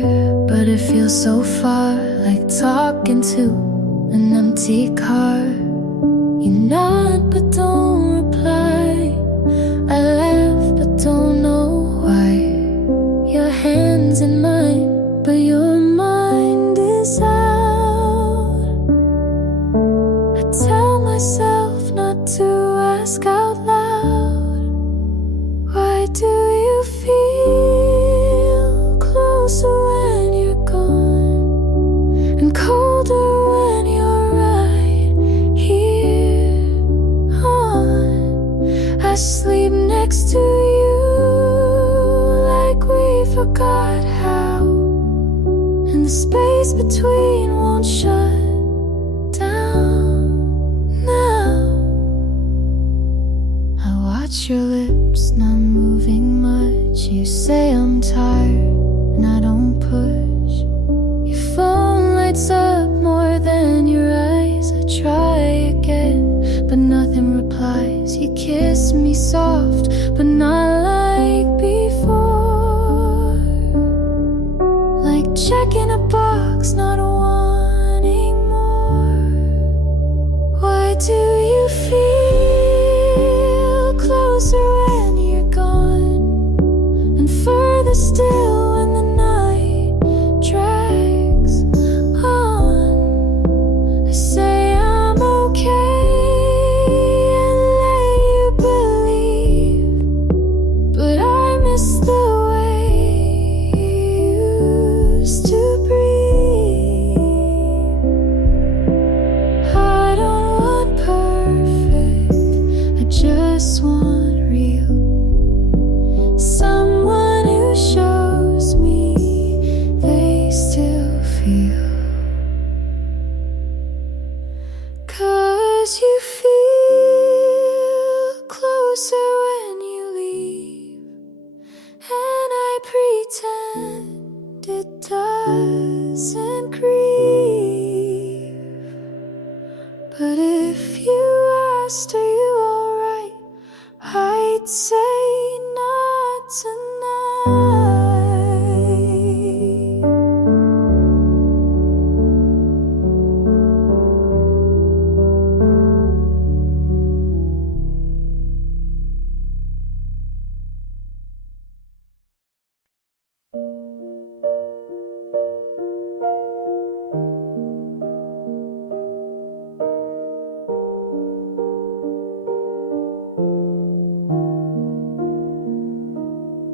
here, but it feels so far, like talking to an empty car. You nod but don't reply. I laugh but don't know why. Your hand's in mine, but your mind is out. I tell myself not to ask out loud. Why do you feel closer when you're gone, and colder when you're right here on? I sleep next to you like we forgot how, and the space between won't shut down now. I watch your lips not moving much. You say I'm tired and I don't push. Your phone lights up more than your eyes. I try again, but nothing replies. You kiss me soft, but not like before. Like checking a box, not wanting more. Why do you feel closer when you're gone, and further still when the night drags on? I say I'm okay and let you believe, but I miss the way you used to breathe. I don't want perfect, I just want real. Someone who shows me they still feel. 'Cause you feel closer when you leave, and I pretend it doesn't grieve. But if you asked, are you alright, I'd say not tonight.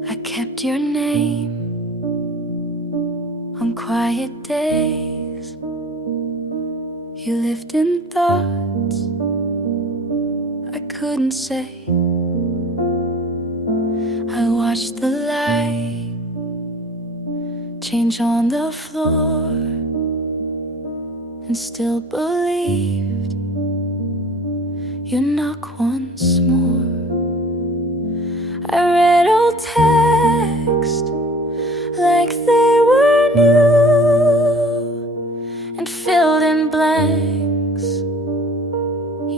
I kept your name on quiet days. You lived in thoughts I couldn't say. I watched the light change on the floor and still believed you'd knock once more. I read old texts like they were new, and filled in blanks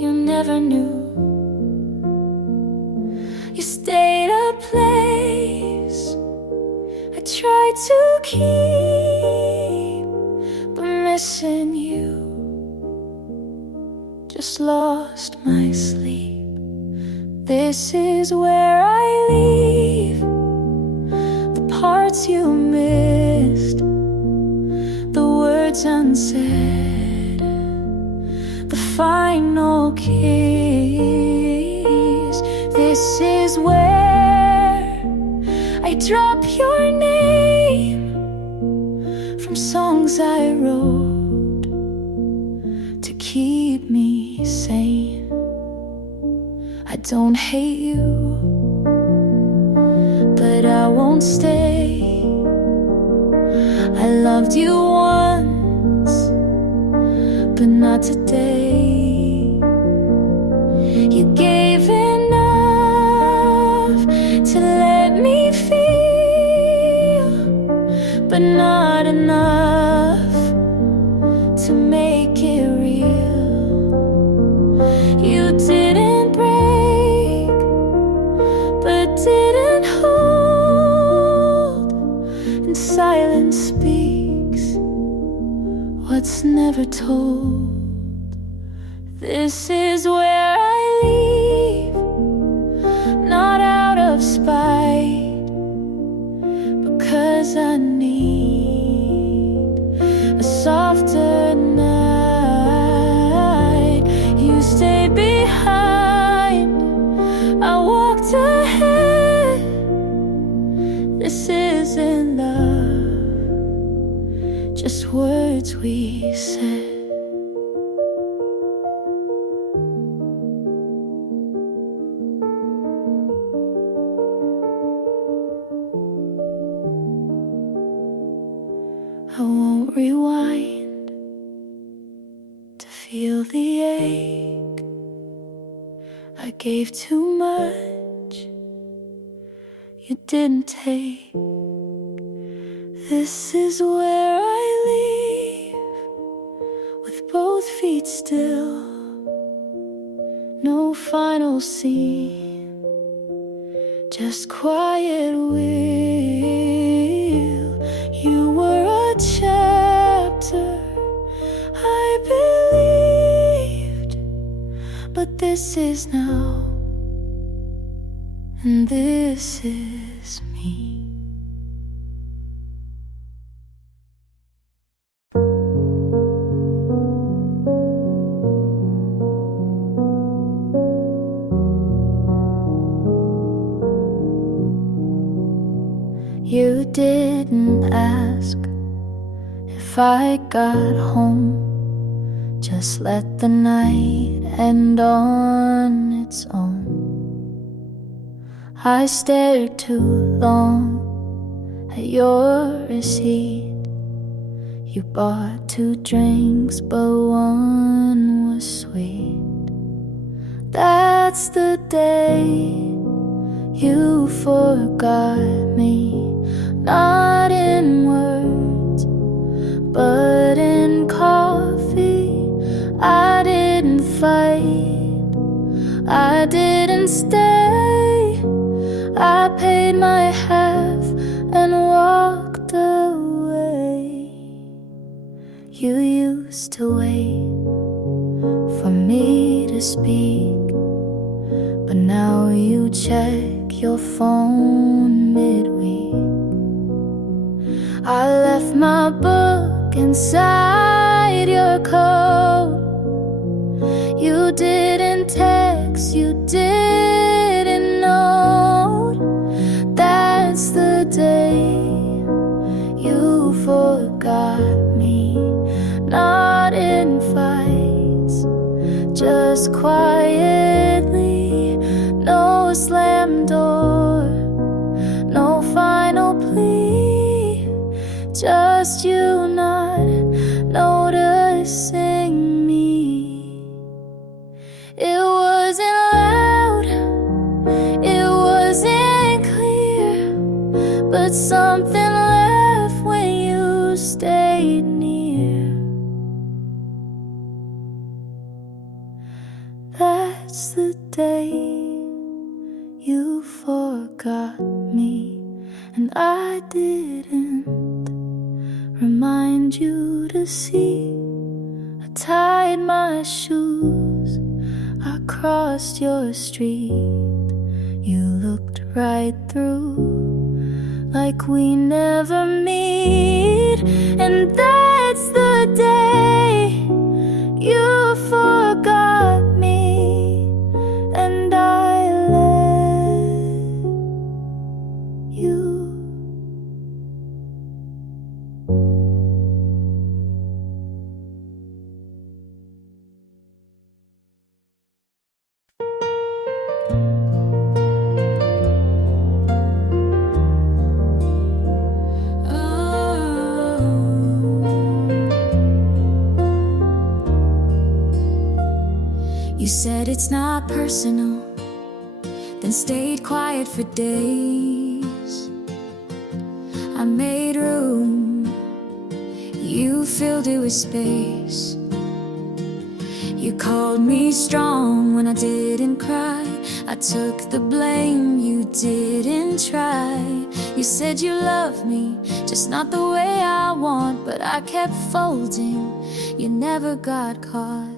you never knew. You stayed a place I tried to keep, but missing you just lost my sleep. This is where I leave the parts you missed, the words unsaid, the final kiss. This is where I drop your name from songs I wrote to keep me sane. I don't hate you, but I won't stay. I loved you once, but not today. You gave enough to let me feel, but not enough to make it real. You didn't break, but didn't hold inside silence speaks what's never told. This is where I leave, not out of spite, because I need a softer night. You stayed behind, I walked ahead. This isn't love, just words we said. I won't rewind to feel the ache. I gave too much, you didn't take. This is where I leave, with both feet still. No final scene, just quiet will. You were a chapter I believed, but this is now, and this is me. You didn't ask if I got home, just let the night end on its own. I stared too long at your receipt. You bought 2 drinks, but one was sweet. That's the day you forgot me. Not in words, but in coffee. I didn't fight, I didn't stay. I paid my half and walked away. You used to wait for me to speak, but now you check your phone midweek. I left my book inside your coat. You didn't text, you didn't note. That's the day you forgot me. Not in fights, just quietly. No slam door, no final plea, just you not noticing me. It wasn't loud, it wasn't clear, but something left when you stayed near. That's the day you forgot me, and I didn't remind you to see. I tied my shoes, I crossed your street. You looked right through, like we never meet. And that's the day you forgot me, and I let you. You said it's not personal, then stayed quiet for days. I made room, you filled it with space. You called me strong when I didn't cry. I took the blame, you didn't try. You said you loved me, just not the way I want. But I kept folding, you never got caught.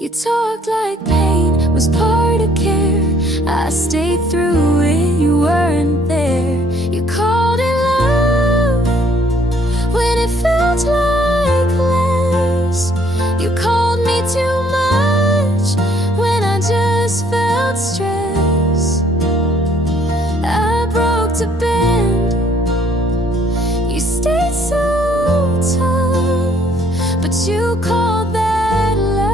You talked like pain was part of care. I stayed through it, you weren't there. You called it love when it felt like less. You called me too much when I just felt stress. I broke to bend, you stayed so tough, but you called that love,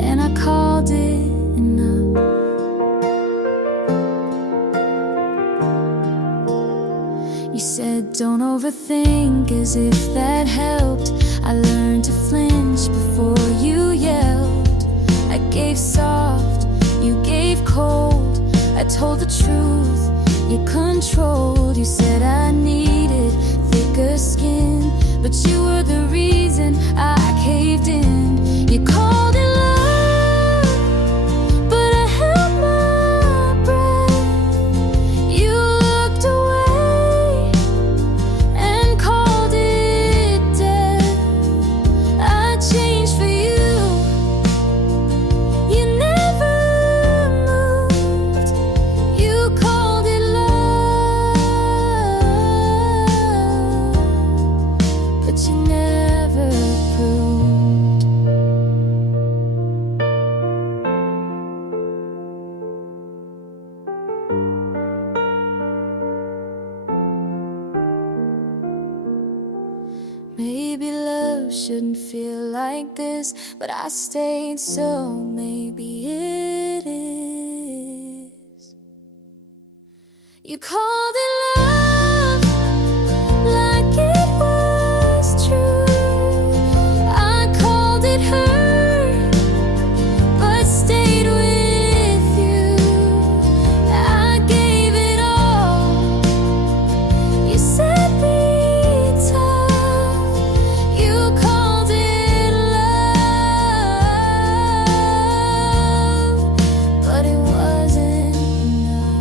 and I called it enough. You said don't overthink, as if that helped. I learned to flinch before you yelled. I gave soft, you gave cold. I told the truth, you controlled. You said I needed thicker skin, but you were the reason I caved in. You called it love, but I held my breath. You looked away and called it death. I changed for you, you never moved. You called it love, but you never proved. Maybe love shouldn't feel like this, but I stayed, so maybe it is. You called it love like it was true. I called it hurt, but stayed with you. I gave it all. You said be tough. You called it love, but it wasn't enough.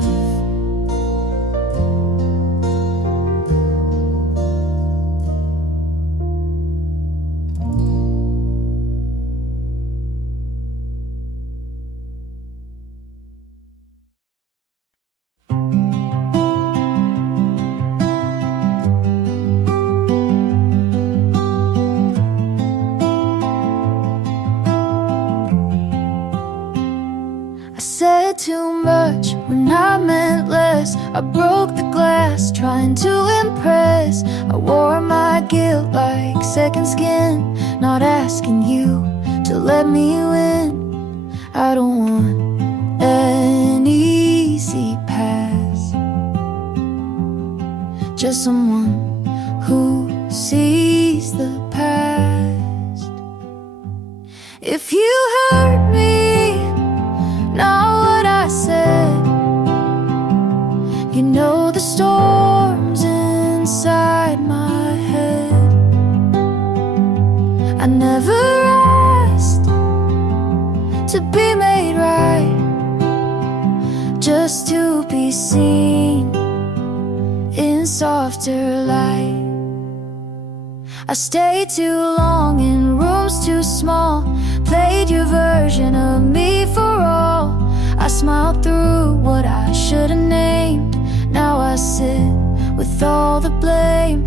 I said too much when I meant less. I broke the glass trying to impress. I wore my guilt like second skin, not asking you to let me win. I don't want an easy pass, just someone who sees the past. If you hurt me, not what I said, you know the storms inside my head. I never asked to be made right, just to be seen in softer light. I stayed too long in rooms too small, played your version of me for all. I smiled through what I should've named. Now I sit with all the blame.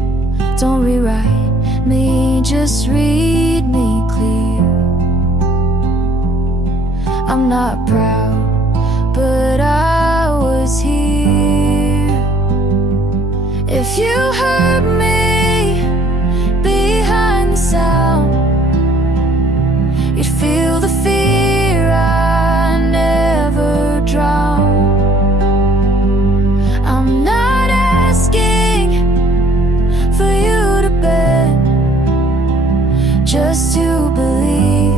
Don't rewrite me, just read me clear. I'm not proud, but I was here. If you hurt me behind the sound, you'd feel the fear I never drowned. I'm not asking for you to bend, just to believe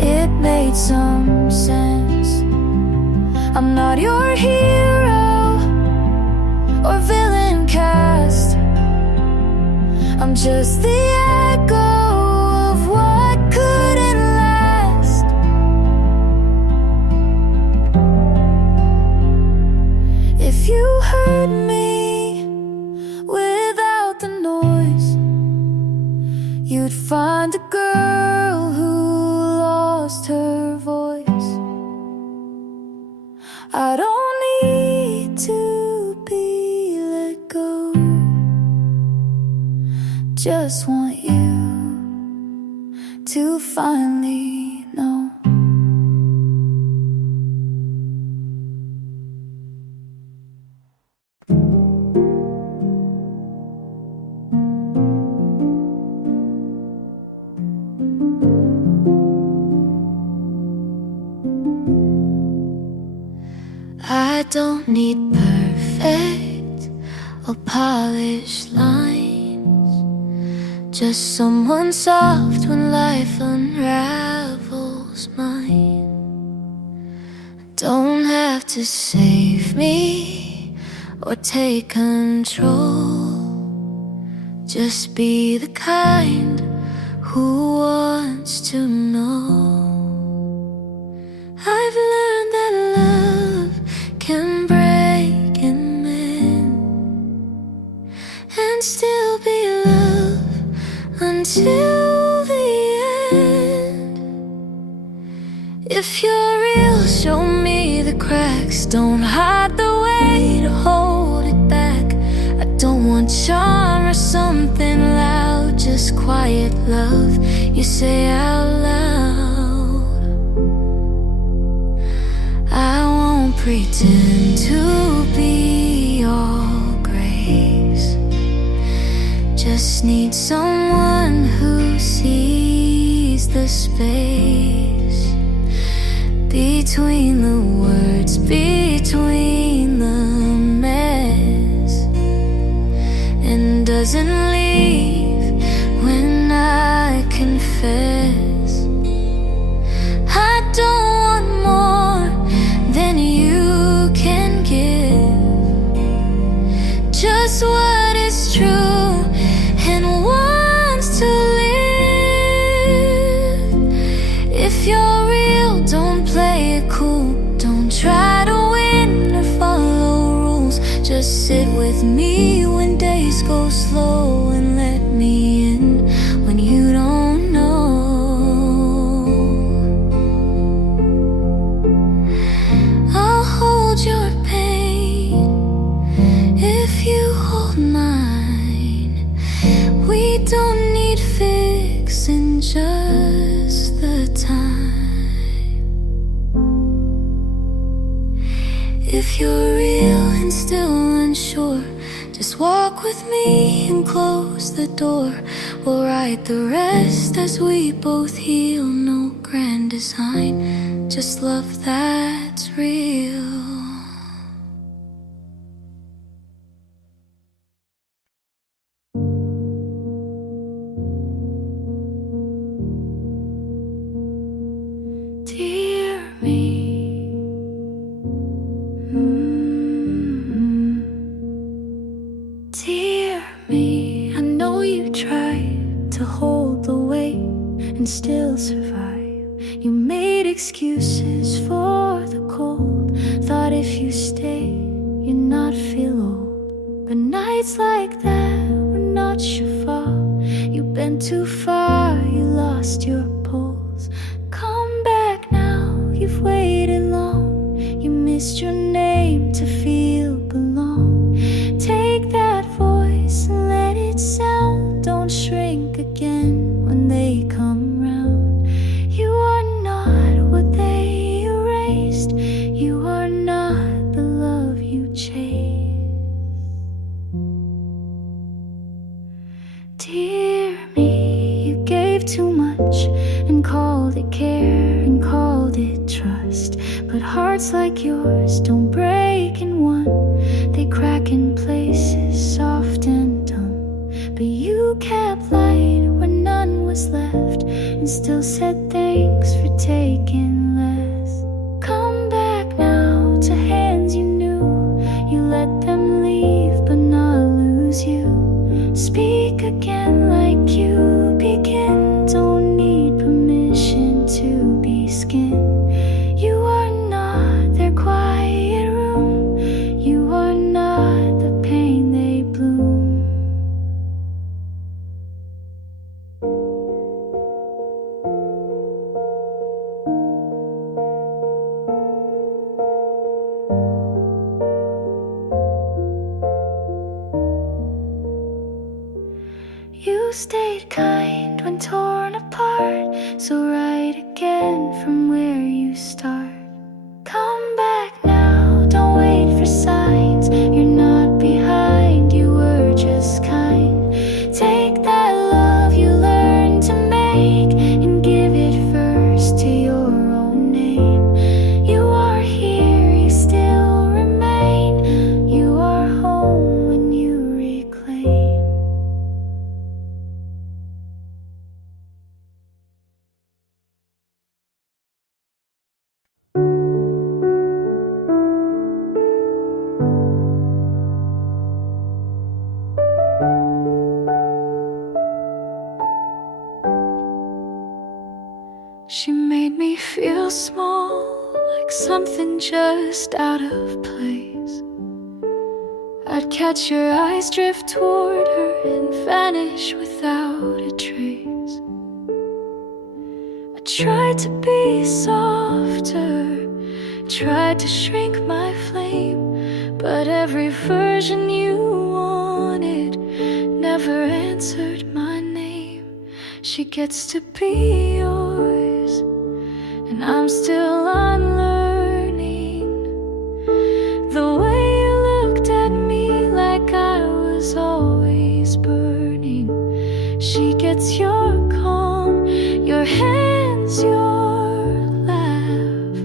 it made some sense. I'm not your hero or villain character. just the echo of what couldn't last. If you heard me without the noise, you'd find a girl who lost her voice. I don't need to be let go, just want you to finally know. I don't need perfect or polished lines, just someone soft when life unravels mine. Don't have to save me or take control, just be the kind who wants to know. I've learned that love can break and mend, and still be love until the end. If you're real, show me the cracks. Don't hide the way to hold it back. I don't want charm or something loud, just quiet love you say out loud. I won't pretend to be all grace, just need someone who sees the space between the words, between the mess, and doesn't leave when I confess. I don't want more than you can give, just what is true and wants to live. If you're real, don't play it cool, don't try to win or follow rules. Just sit with me when days go slow and let me in when you don't know. I'll hold your pain if you hold mine. We don't need fixing, just the time. If you're real and still unsure, just walk with me and close the door. We'll write the rest as we both heal. No grand design, just love that's real. Dear me, dear me, I know you tried to hold the weight and still survive. You made excuses for the cold, thought if you stayed you'd not feel old. But nights like that were not your fault. You've been too far, you lost your pulse. Come back now, you've waited long. You missed your name to feel belong. Take that voice and let it sound. Don't shrink again when they come round. You are not what they erased. You are not the love you chased. Dear me, you gave too much and called it care and called it trust. But hearts like yours don't break in one. They crack in places soft and dumb. But you kept light when none was left, and still said thanks for taking less. Come back now to hands you knew. You let them leave but not lose you. Speak again like stayed kind when torn apart, so write again from where you start. Come back now, don't wait for signs. You're not behind, you were just kind. Take that love you learned to make and give it first to your own name. You are here, you still remain. You are home when you reclaim. She made me feel small, like something just out of place. I'd catch your eyes drift toward her and vanish without a trace. I tried to be softer, tried to shrink my flame, but every version you wanted never answered my name. She gets to be yours, and I'm still unlearning the way you looked at me like I was always burning. She gets your calm, your hands, your laugh.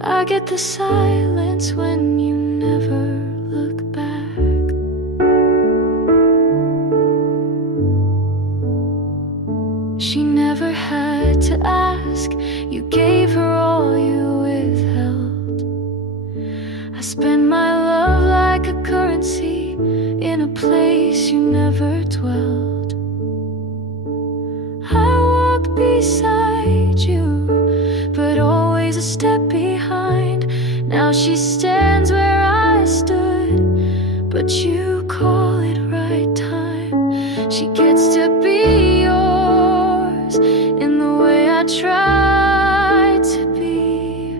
I get the silence when you never look back. She never had to ask, you gave her all you withheld. I spend my love like a currency in a place you never dwelled. I walked beside you, but always a step behind. Now she stands where I stood, but you call it right time. She gets to be yours in the way I tried to be,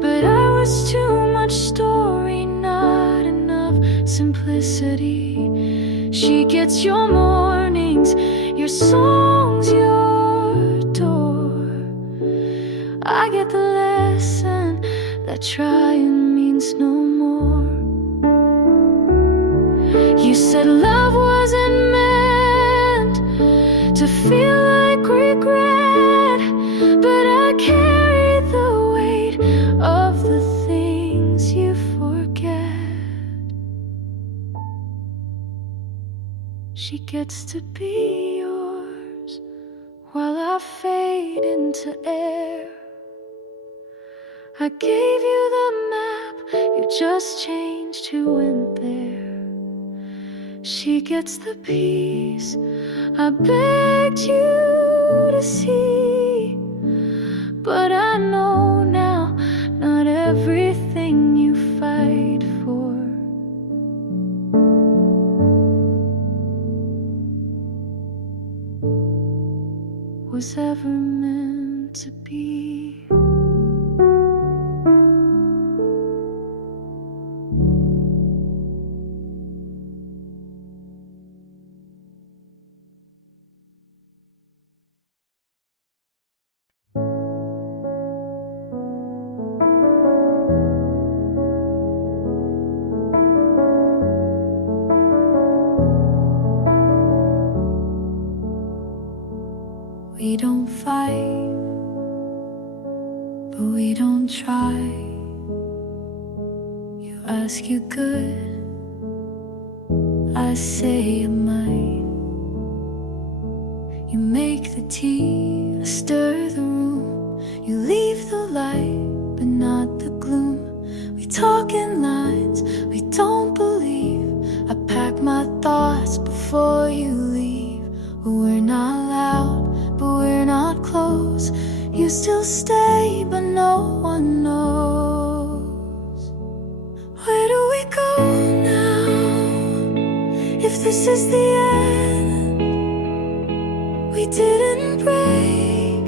but I was too much story, not enough simplicity. She gets your mornings, your songs, your door. I get the lesson that trying means no more. You said love wasn't meant to feel like regret, but I carry the weight of the things you forget. She gets to be yours while I fade into air. I gave you the map, you just changed who went there. She gets the peace I begged you to see, but I know now not everything you fight for was ever meant to be. We don't fight, but we don't try. You ask you good, I say I might. You make the tea, I stir the room. You leave the light, but not the gloom. We talk in lines we don't believe. I pack my thoughts before you leave. We're not loud, but we're not close. You still stay, but no one knows. Where do we go now? If this is the end, we didn't break,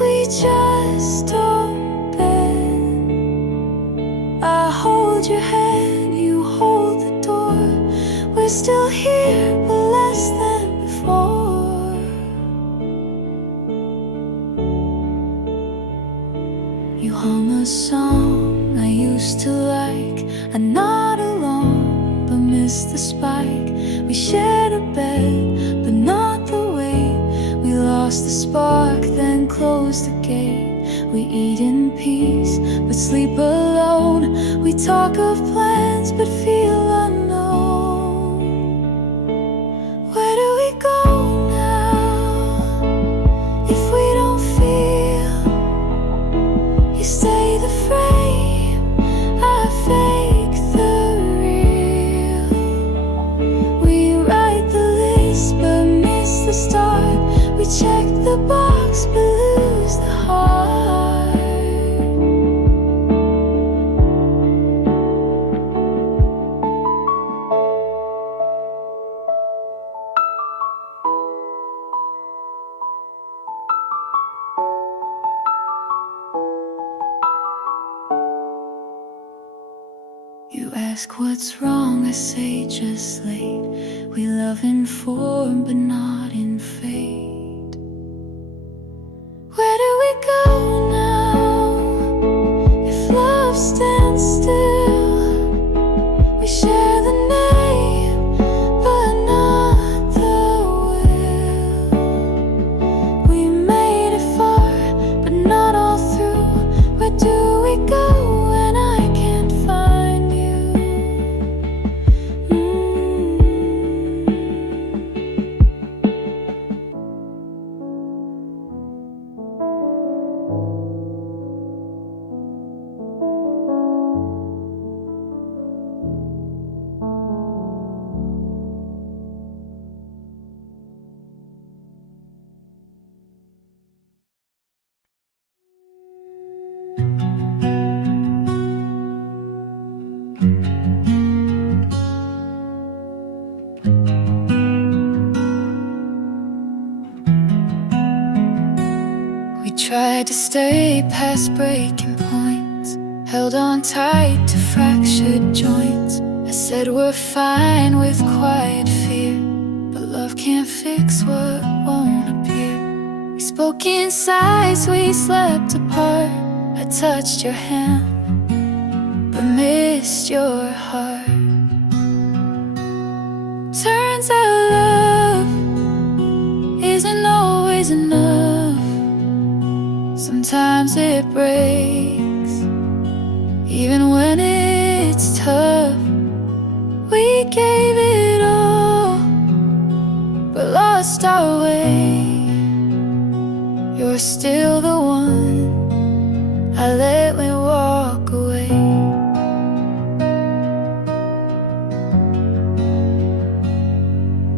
we just don't bend. I hold your hand, you hold the door. We're still here, but less than before. missed the spike. We shared a bed, but not the way. We lost the spark, then closed the gate. We eat in peace, but sleep alone. We talk of plans, but feel unknown. Where do we go now, if we don't feel? You stay the frame, I fake the real. We write the list, but miss the start. We check the box, but lose the heart. You ask what's wrong, I say just late. We love in form, but not in fate. Where do we go now, if love stands still? We share the name, but not the will. We made it far, but not all through. Where do we go when I can't find you? We tried to stay past breaking points, held on tight to fractured joints. I said we're fine with quiet fear, but love can't fix what won't appear. We spoke in sighs, we slept apart. I touched your hand, but missed your heart. Turns out love isn't always enough. Sometimes it breaks, even when it's tough. We gave it all, but lost our way. You're still the one I let me walk away.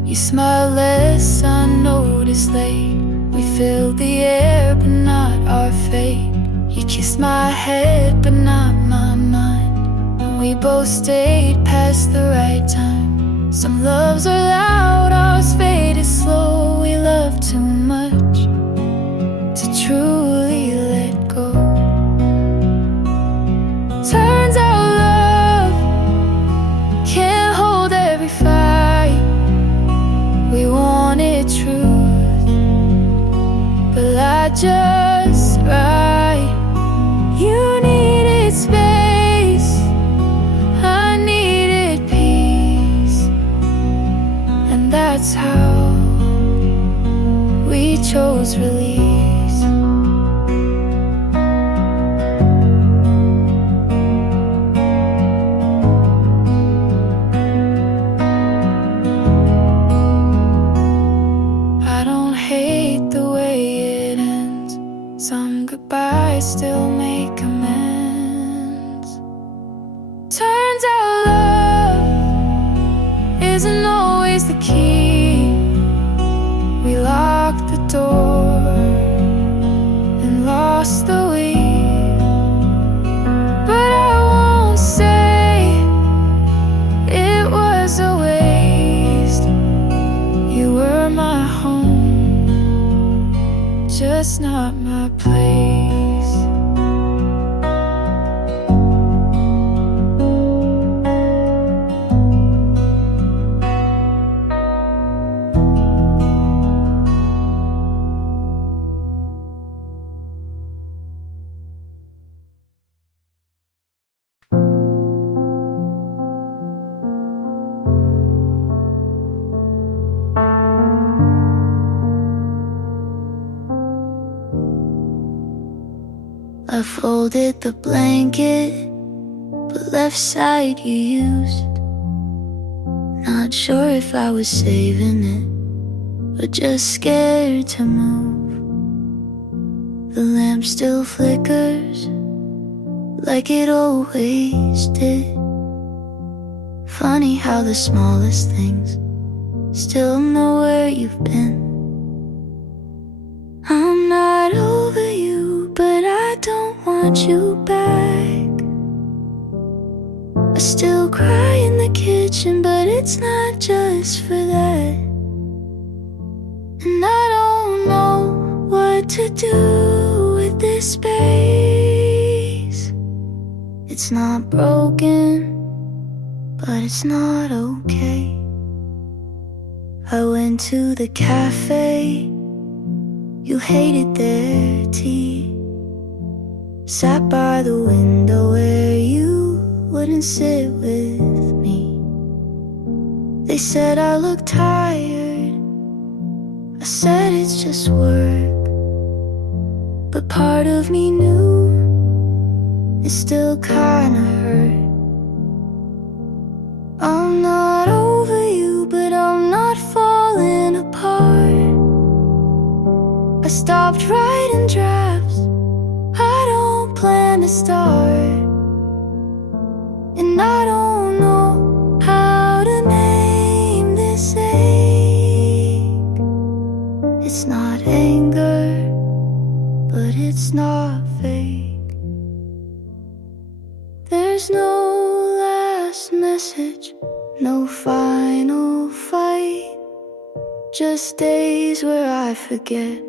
You smile less unnoticed late. We filled the air, but not our fate. You kissed my head, but not my mind. And we both stayed past the right time. Some loves are loud, ours faded slow. We love too much to truly let go. Turns out love can't hold every fight. We wanted truth, but lied just right. You needed space, I needed peace, and that's how we chose release. I don't hate the way it ends. Some goodbyes still make amends. Turns out love isn't always the key. We locked the door and lost the way. But I won't say it was a waste. You were my home, just not my place. I folded the blanket, but left side you used. Not sure if I was saving it, but just scared to move. The lamp still flickers like it always did. Funny how the smallest things still know where you've been. I'm not over you, but I don't want you back. I still cry in the kitchen, but it's not just for that. And I don't know what to do with this space. It's not broken, but it's not okay. I went to the cafe, you hated their tea. Sat by the window where you wouldn't sit with me. They said I looked tired, I said it's just work. But part of me knew it still kinda hurt. I'm not over you, but I'm not falling apart. I stopped writing drafts, I don't plan to start. And I don't know how to name this ache. It's not anger, but it's not fake. There's no last message, no final fight. Just days where I forget,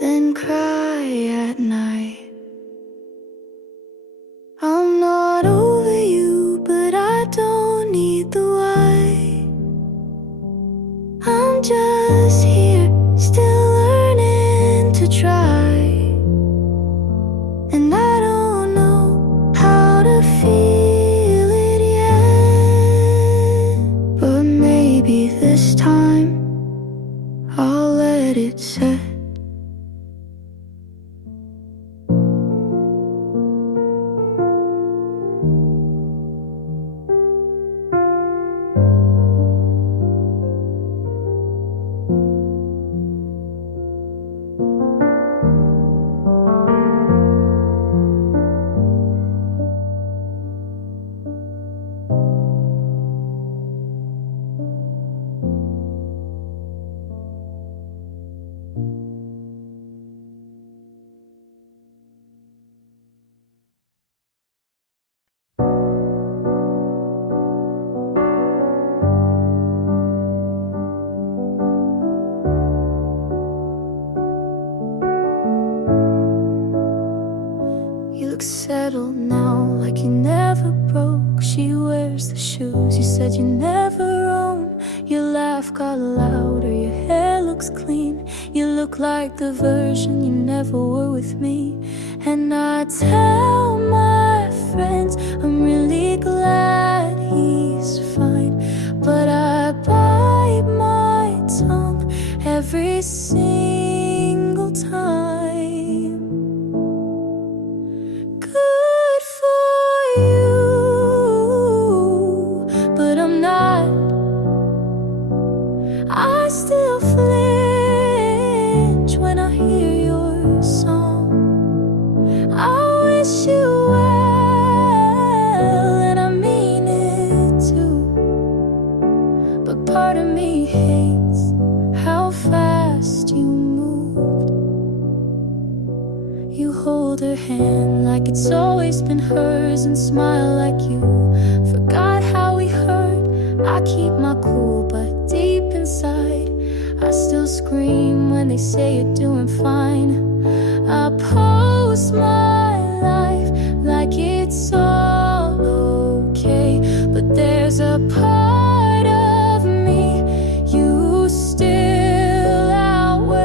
then cry at night. I'm not over you, but I don't need the why. I'm just here, still learning to try. And I don't know how to feel it yet, but maybe this time I'll let it set. You look settled now, like you never broke. She wears the shoes you said you never own. Your laugh got louder, your hair looks clean. You look like the version you never were with me. And I tell my friends I'm really glad he's fine, but I bite my tongue every single time. Good for you, but I'm not. I still flinch when I hear your song. I wish you well, and I mean it too. But part of me hates how fast you moved. You hold her hand like it's always been hers, and smile like you forgot how we hurt. I keep my cool, but deep inside I still scream when they say you're doing fine. I post my life like it's all okay, but there's a part of me you still outweigh.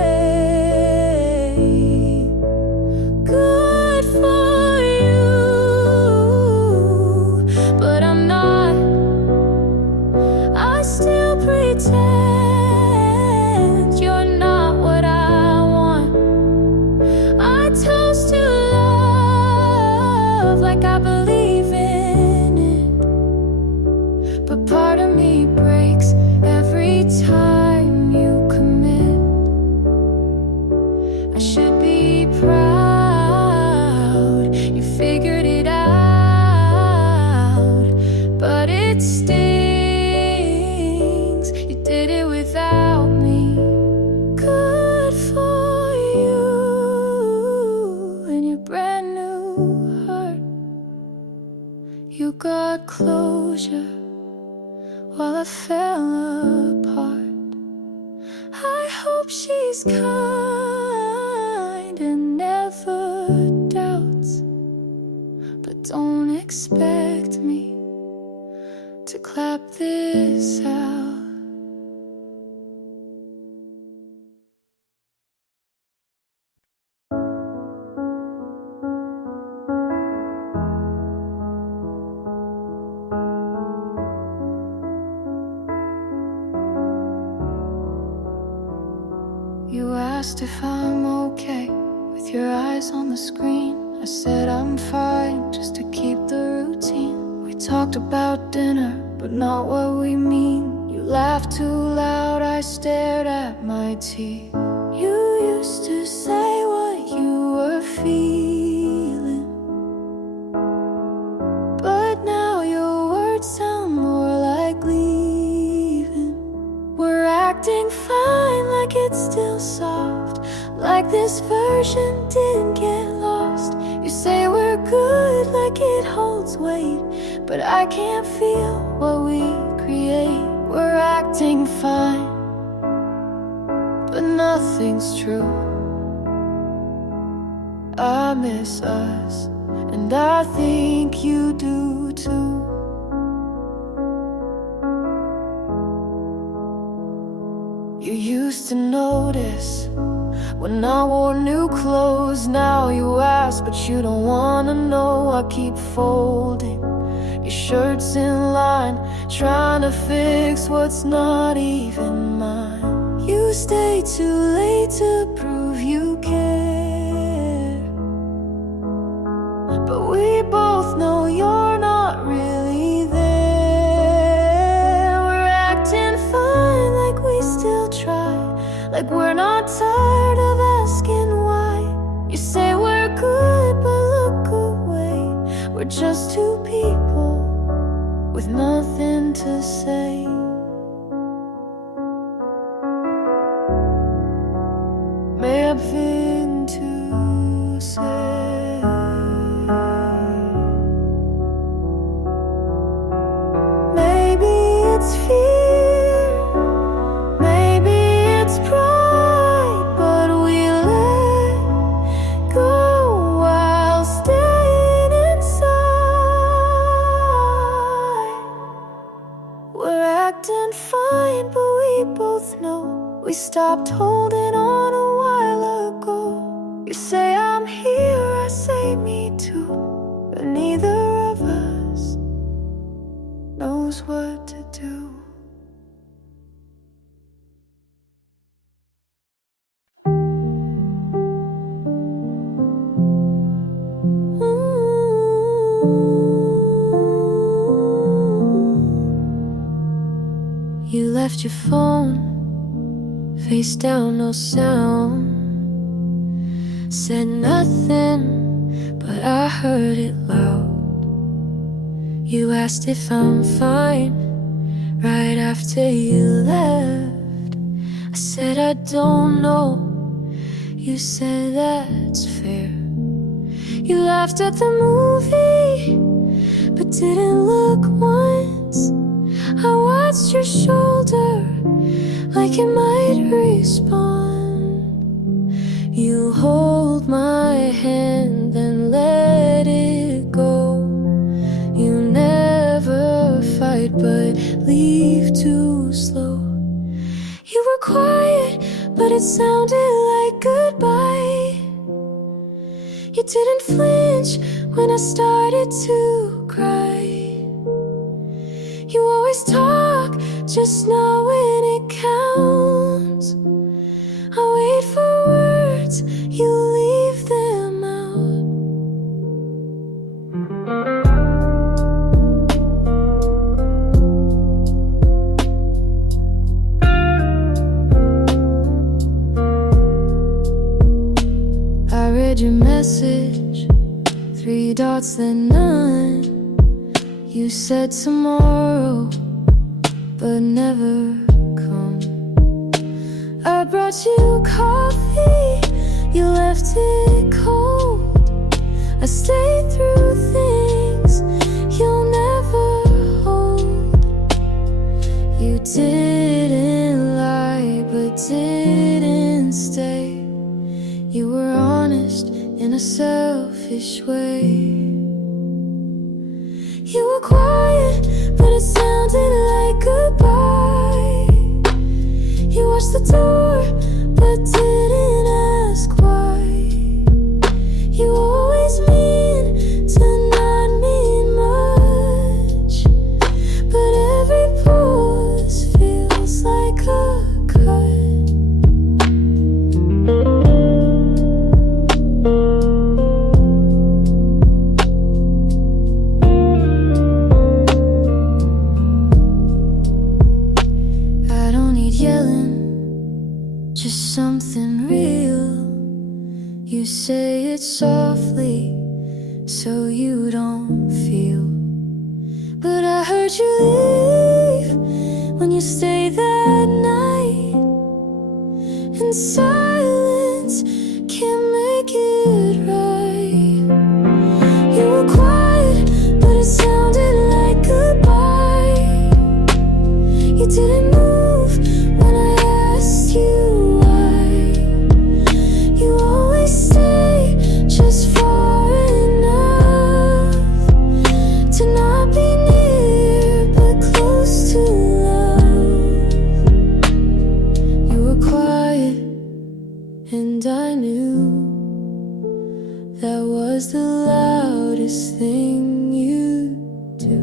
Good for you, but I'm not. I still pretend you're not what I want. I toast to love part of me breaks every time you commit. I should be proud, you figured it out, but it stings, you did it without me. Good for you and your brand new heart. You got closure while I fell apart. I hope she's kind and never doubts, but don't expect me to clap this out. You asked if I'm okay with your eyes on the screen. I said I'm fine, just to keep the routine. We talked about dinner, but not what we mean. You laughed too loud, I stared at my tea. You used to say what you were feeling, but now your words sound more like leaving. We're acting fine, like it's still soft, like this version didn't get lost. You say we're good, like it holds weight, but I can't feel what we create. We're acting fine, but nothing's true. I miss us, and I think you do too. You used to notice when I wore new clothes. Now you ask, but you don't wanna know. I keep folding your shirts in line, trying to fix what's not even mine. You stay too late to prove you care, but we both know you're not really there. We're acting fine, like we still try, like we're not tired of asking why. You say we're good, but look away. We're just two people with nothing to say. May have been to say. Maybe it's fear, maybe it's pride, but we let go while staying inside. We're acting fine, but we both know we stopped holding on a while ago. You say I'm here, I say me too, but neither of us knows what to do. You left your phone face down, no sound. Said nothing, but I heard it loud. You asked if I'm fine right after you left. I said I don't know. You said that's fair. You laughed at the movie, but didn't look once. I watched your shoulder like it might respond. You hold my hand, then let it go. You never fight, but leave too slow. You were quiet, but it sounded like goodbye. You didn't flinch when I started to cry. You always talk, just not when it counts. I wait for words, you leave them out. message, 3 dots then none. You said tomorrow, but never come. I brought you coffee, you left it cold. I stayed through things you'll never hold. You didn't lie, but didn't stay. You were honest in a selfish way. You were quiet, but it sounded like goodbye. You watched the door, but didn't ask why. You always mean to not mean much, but every pause feels like a cut. I don't need yelling, just something real. You say it softly so you don't feel, but I heard you leave when you stayed that night. And silence can't make it right. You were quiet, but it sounded like goodbye. You didn't move when I asked you why. You always stay just far enough to not be near, but close to love. You were quiet, and I knew that was the loudest thing you'd do.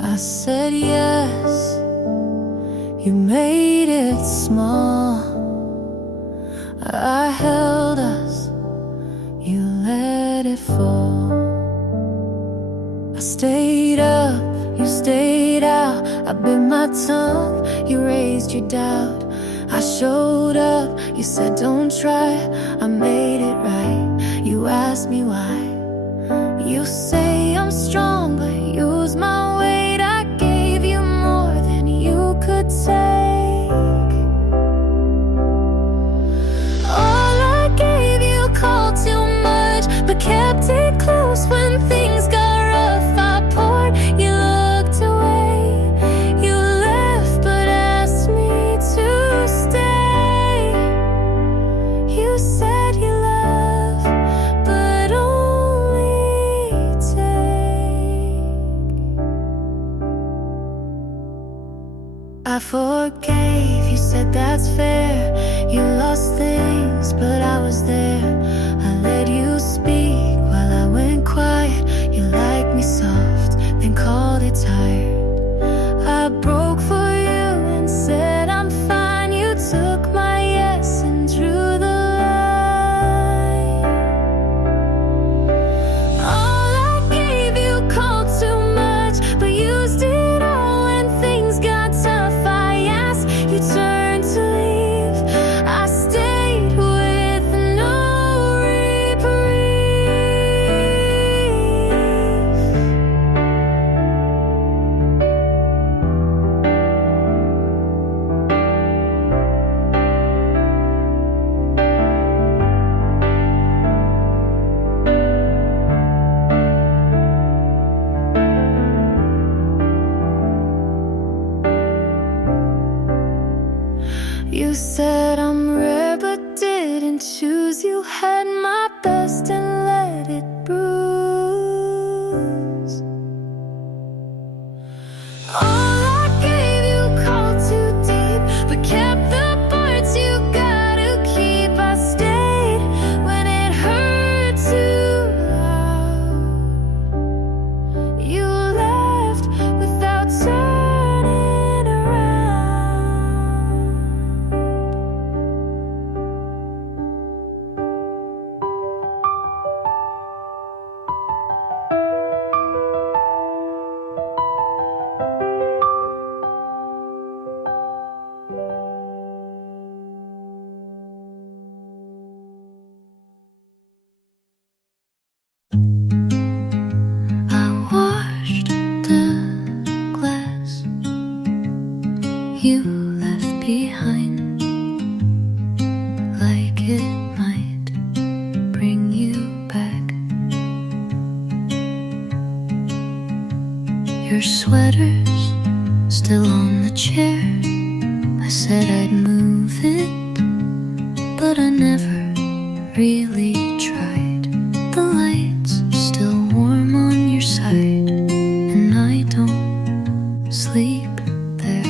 I said yes, you made it small. I held us, you let it fall. I stayed up, you stayed out. I bit my tongue, you raised your doubt. I showed up, you said don't try. I made it right, you asked me why. You say I'm strong, but use my weight. I gave you more than you could take. All I gave you called too much, but kept it close when things got rough. I poured, you looked away. You left, but asked me to stay. You said you love, but only take. I forgave, you said that's fair. You lost things, but I was there. I let you speak while I went quiet. You liked me soft, then called it tired. I broke for you and said I'm fine. You took my yes and drew the line. All I gave you called too much, but used it all when things got tough. I asked, you turned to leave. I stayed with no your sweater's still on the chair. I said I'd move it, but I never really tried. The light's still warm on your side, and I don't sleep there.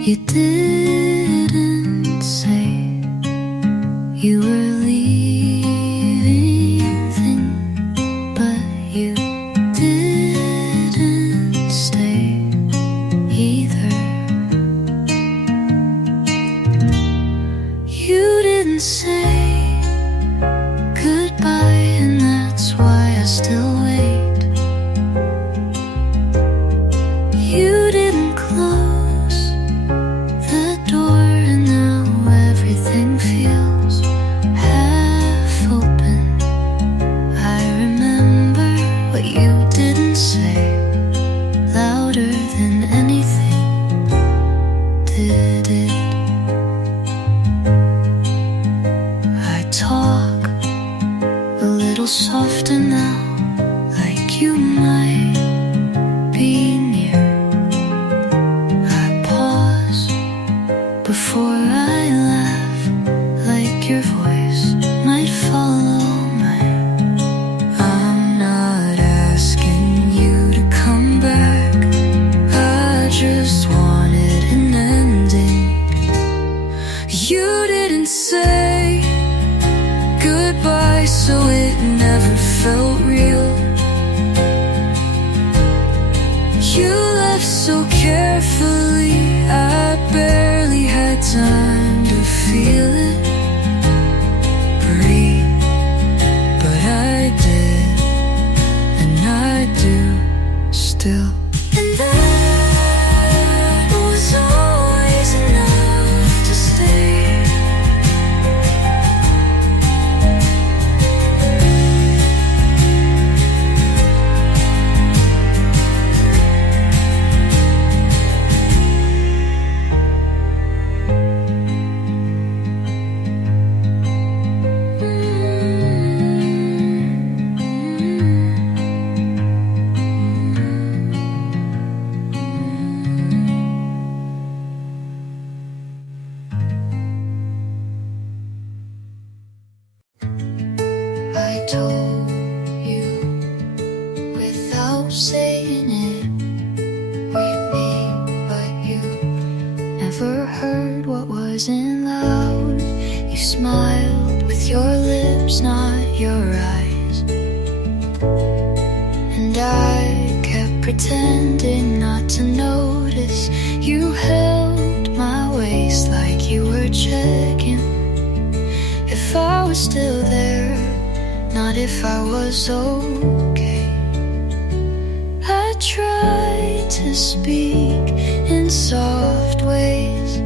You didn't say you were leaving, but you didn't stay either. You didn't say goodbye, and that's why I still wait. You didn't close the door, and now everything feels half open. I remember what you didn't say, louder than anything did it. I talk a little softer now, like you might be near. I pause before I laugh, like your voice might follow mine. I'm not asking you to come back, I just wanted an ending. You didn't say goodbye, so it never felt real. You left so carefully, I barely had time to feel it breathe, but I did, and I do still. And that was always enough to stay. I told you without saying it we'd meet, but you never heard what wasn't loud. You smiled with your lips, not your eyes, and I kept pretending not to notice. You held my waist like you were checking if I was still there, not if I was okay. I tried to speak in soft ways,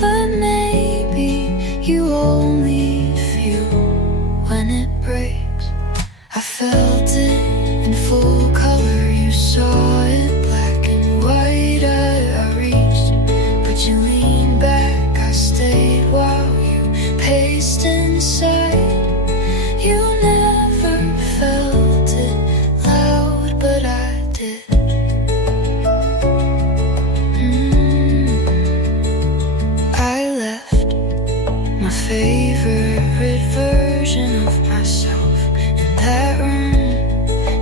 but maybe you only feel when it breaks. I felt it in full color, you saw it black and white. I reached, but you leaned back. I stayed while you paced inside. You never felt it loud, but I did. I left my favorite version of myself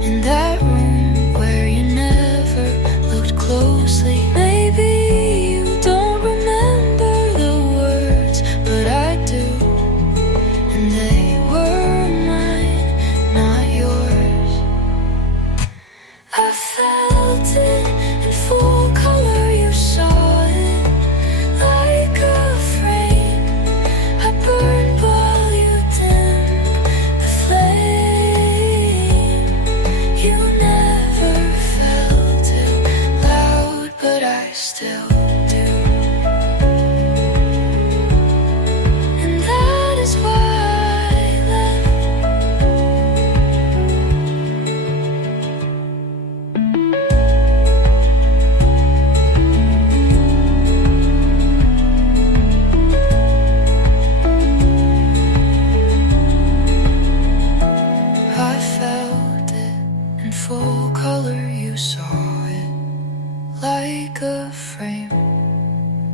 in that room where you never looked closely. Maybe you don't remember the words, but I do, and they were mine, not yours. I felt it in full color, you saw it like a frame. I burned while you dimmed the flame. You never felt it loud, but I still do. And that is why I left. I felt it in full color, you saw it like a frame.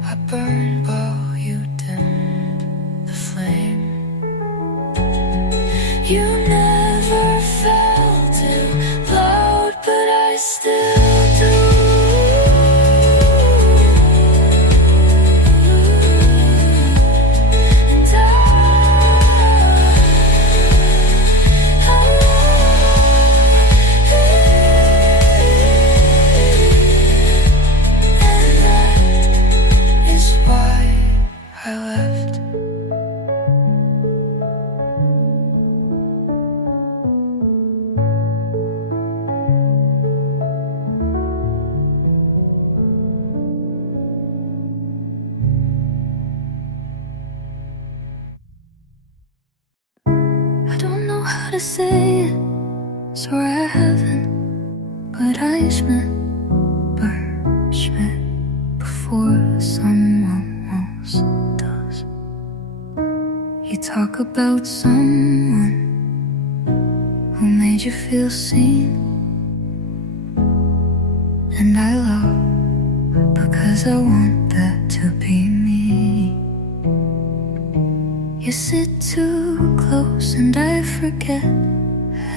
I burned while you dimmed the flame. You never felt too loud, but I still do. And I love you. And that is why I left. I don't know how to say it, sorry I haven't, but I Schmidt before someone else does. You talk about someone who made you feel seen, and I love because I want that to be me. You sit too close and I forget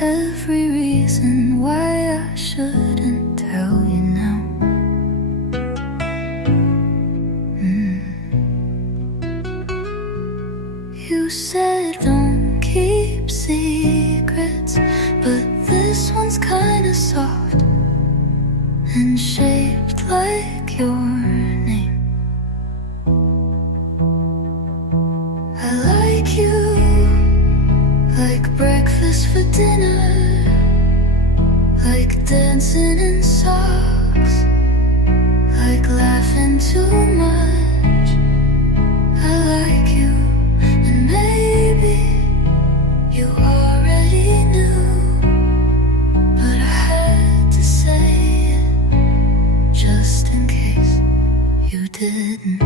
every reason why I shouldn't tell you now. You said don't keep secrets, but this one's kinda soft and shaped like your name. I like you, like breakfast for dinner, like dancing in socks, like laughing too much. I like you, and maybe you already knew, but I had to say it just in case you didn't.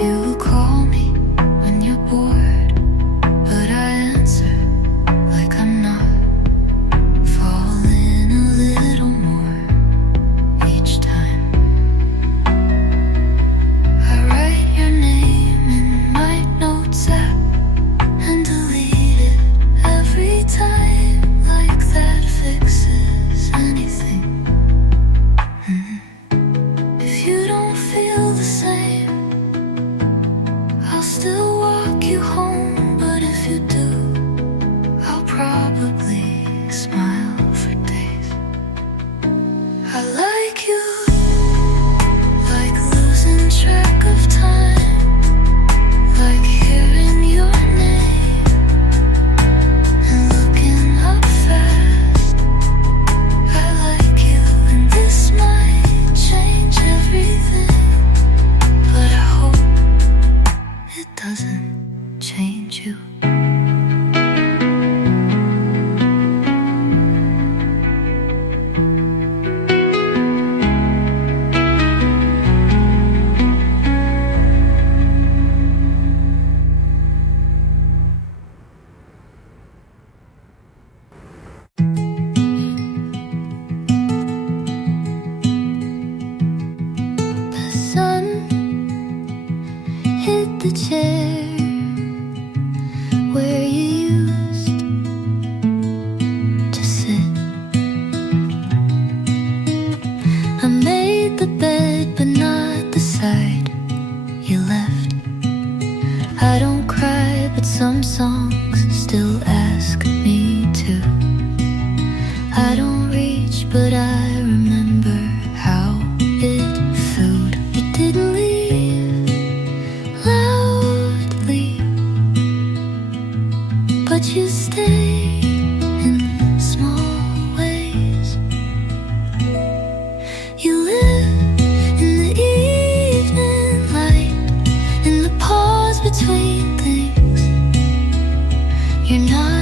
You call me when you're bored, but I answer like I'm not. Falling a little more each time. I write your name in my notes app and delete it every time, like that fixes anything. If you don't feel the same, I'll still walk you home, but if you do, I'll probably smile for days. I like you, like losing track of time, like hearing your name and looking up fast. I like you, and this might change everything, but I hope it doesn't change you. The sun hit the chair where you used to sit. I made the bed, but not the side you left. I don't cry, but some songs still ask me to. I don't reach, but I remember how it felt. You didn't leave loudly, but you stayed in small ways. You live in the evening light, in the pause between things. You're not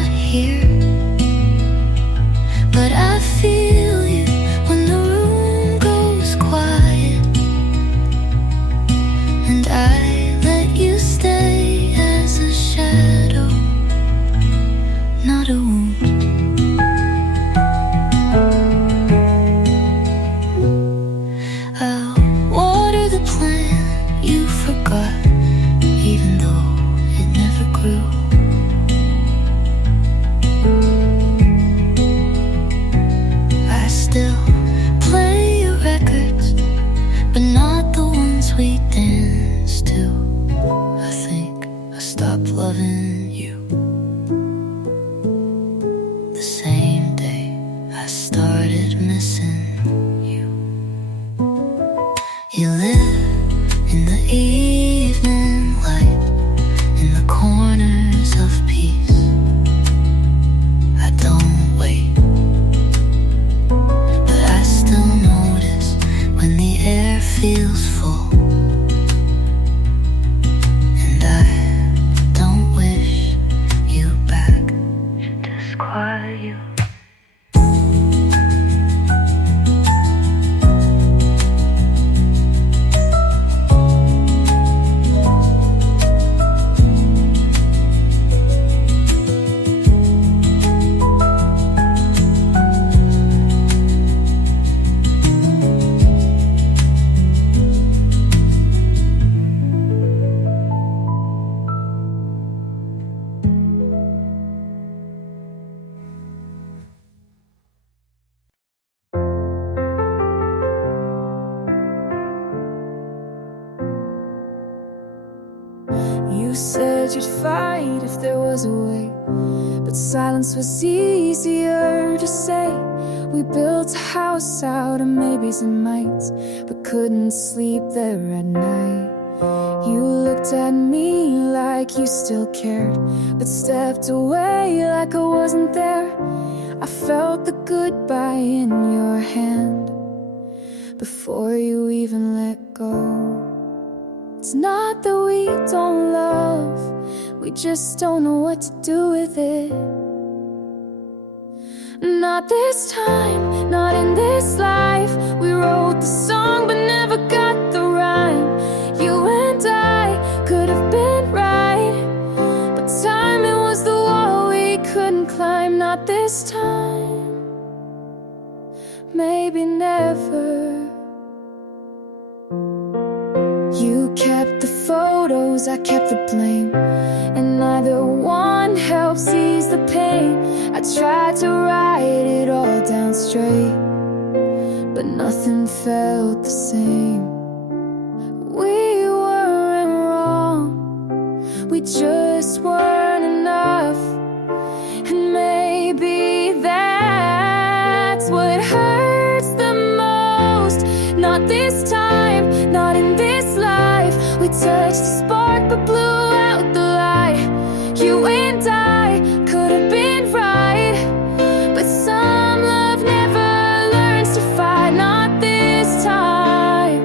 loving you. The same day I started missing you. You live in the evening light, in the corners of peace. I don't wait, but I still notice when the air feels full. And I don't wish you back, disquiet you. You said you'd fight if there was a way, but silence was easier to say. We built a house out of maybes and mights, but couldn't sleep there at night. You looked at me like you still cared, but stepped away like I wasn't there. I felt the goodbye in your hand before you even let go. It's not that we don't love, we just don't know what to do with it. Not this time, not in this life. We wrote the song but never got the rhyme. You and I could have been right, but timing was the wall we couldn't climb. Not this time, maybe never. You kept the photos, I kept the blame, and neither one helps ease the pain. I tried to write it all down straight, but nothing felt the same. We weren't wrong, we just weren't enough. And maybe that's what hurts the most. Not this time, not in this life. We touched the spark but blew out the light. You and I could have been right, but some love never learns to fight. Not this time,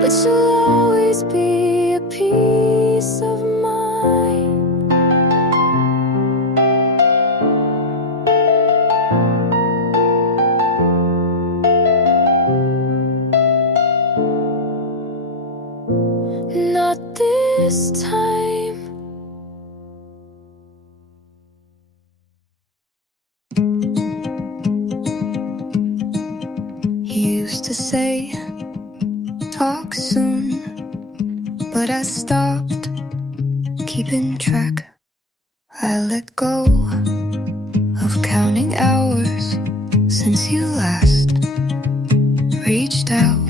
but you'll always be a piece of mine. Not this time. You used to say, talk soon, but I stopped keeping track. I let go of counting hours since you last reached out,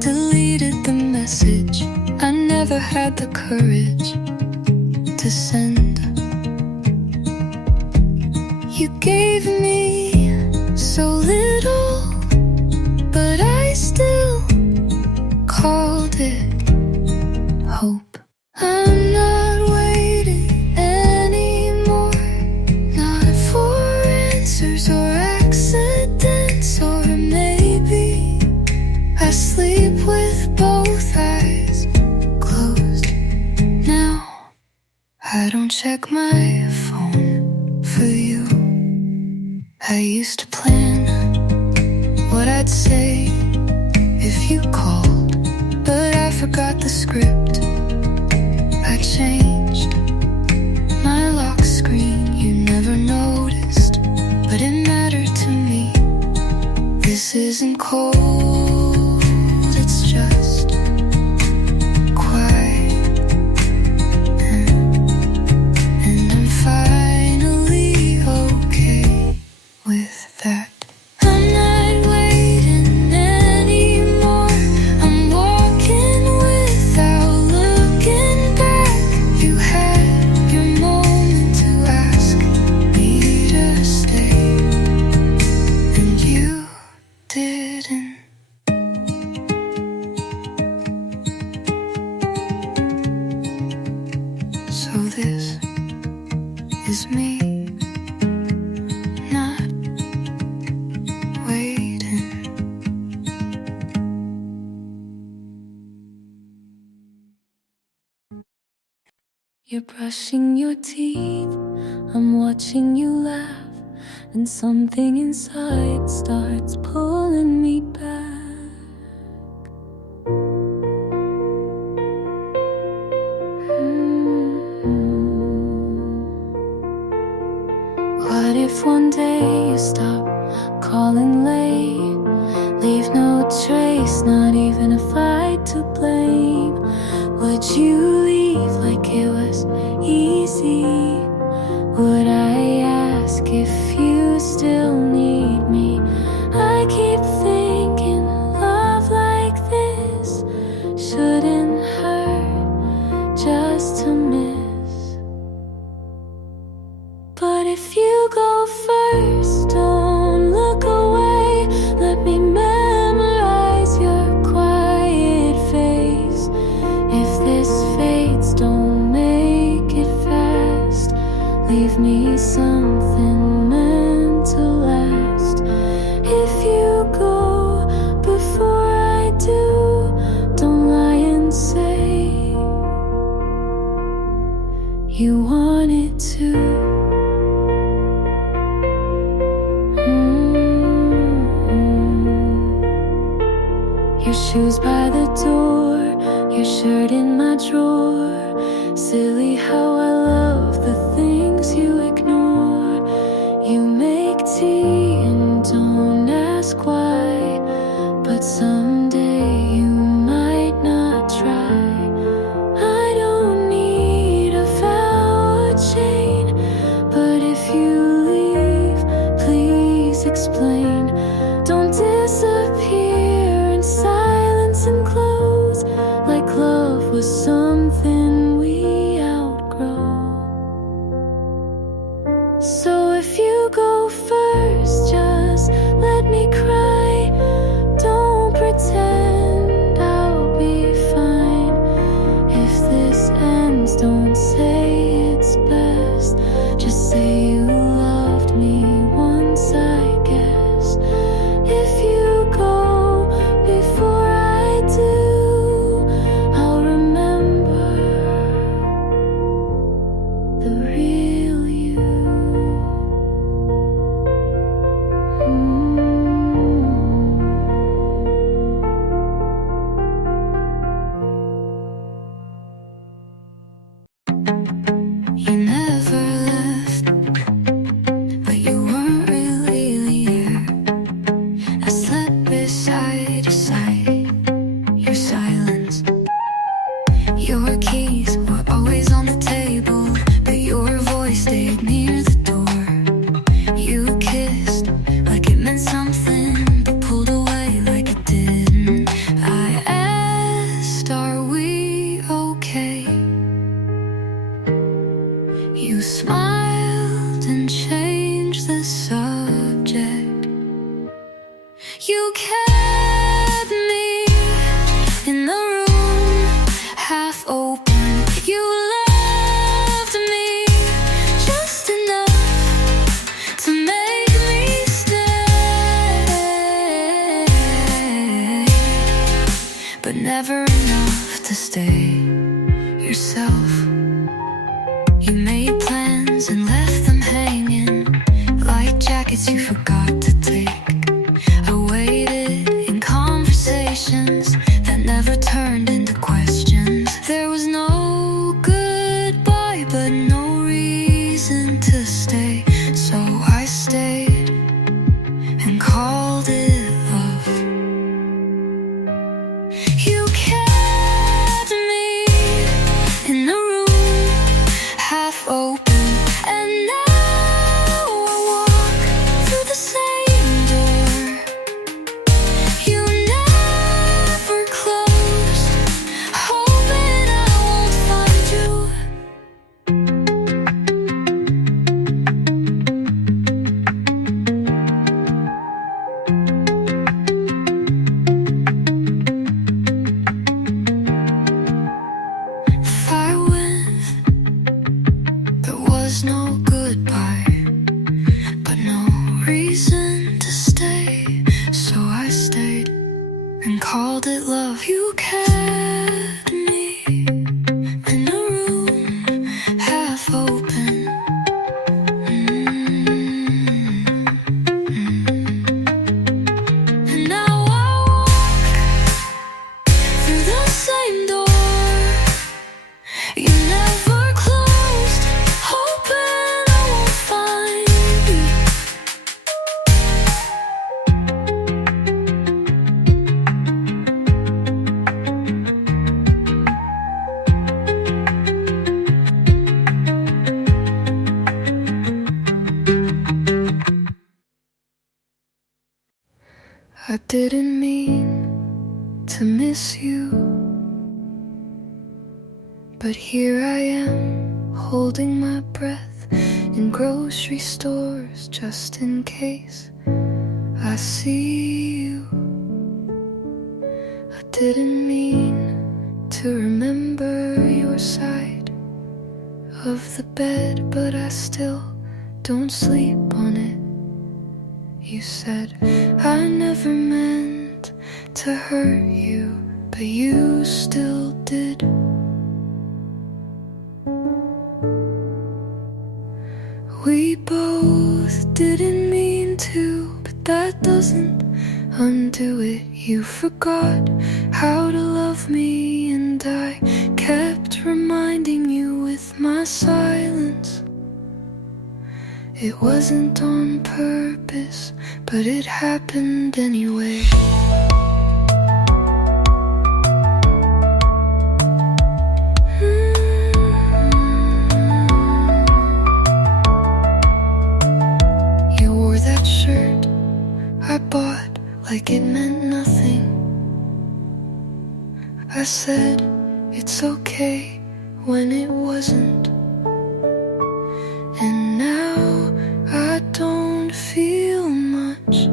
deleted the message I never had the courage to send. You gave me so little, but I still called it hope. I'm not waiting anymore, not for answers or accidents, or maybe I sleep with both eyes closed now. I don't check my phone for you. I used to plan what I'd say if you called, but I forgot the script. I changed my lock screen, you never noticed, but it mattered to me. This isn't cold, it's just quiet, and I'm finally okay with that. I'm not waiting anymore, I'm walking without looking back. You So this is me not waiting. You're brushing your teeth, I'm watching you laugh, and something inside starts pulling me back. What if one day you stop calling late, leave no trace, not even a fight to blame? Would you leave like it was easy? Would I ask if you still need me? I keep thinking love like this shouldn't hurt just to miss. But if you go first, don't look away. Let me memorize your quiet face. If this fades, don't make it fast. Leave me something meant to last. If you go before I do, don't lie and say you wanted to. Your shoes by the door, your shirt in my drawer. Silly how I love the things you ignore. You make tea and don't ask why, but someday you might not try. I don't need a vow or chain, but if you leave, please explain. Don't disappear in silence and close, like love was something we outgrow. So if you go first, just let me cry. Don't pretend I'll be fine. If this ends, don't say it's best. Just say you loved me once, I guess. If you go before I do, I'll remember the real you. You never left, but you weren't really here. I slept beside your side, your silence. Your keys were always on the table, but your voice stayed near the door. You kissed like it meant something, but pulled away like it didn't. I asked, are we okay? You smiled and changed the subject. You kept me in the room, half open. You loved me just enough to make me stay, but never enough to stay yourself. You made plans and left them hanging like jackets you forgot to take. I waited in conversations that never turned into questions. There was no goodbye, but no reason to stay. So I stayed and called it love. You kept me in the room, half open, and now I walk through the was no goodbye, but no reason to stay. So I stayed and called it love. You kept me in a room half open. And now I walk through the same door you never closed, hoping I won't find you. I didn't mean to miss you, but here I am, holding my breath in grocery stores just in case I see you. I didn't mean to remember your side of the bed, but I still don't sleep on it. You said I never meant to hurt you, but you still did. We both didn't mean to, but that doesn't undo it. You forgot how to love me, and I kept reminding you with my silence. It wasn't on purpose, but it happened anyway. You wore that shirt I bought like it meant nothing. I said it's okay when it wasn't. And now I don't feel much.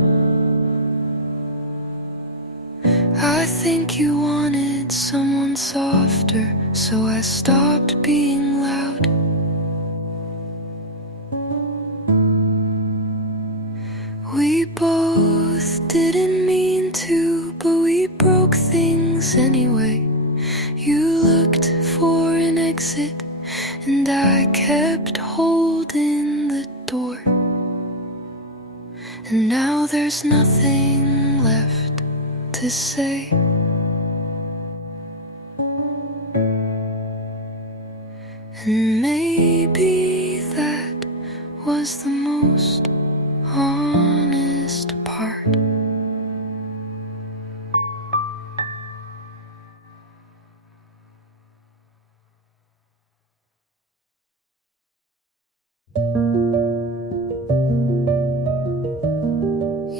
I think you wanted someone softer, so I stopped being loud. We both didn't mean to, but we broke things anyway. You looked for an exit, and I kept holding the door. And now there's nothing left to say. And maybe that was the most honest part.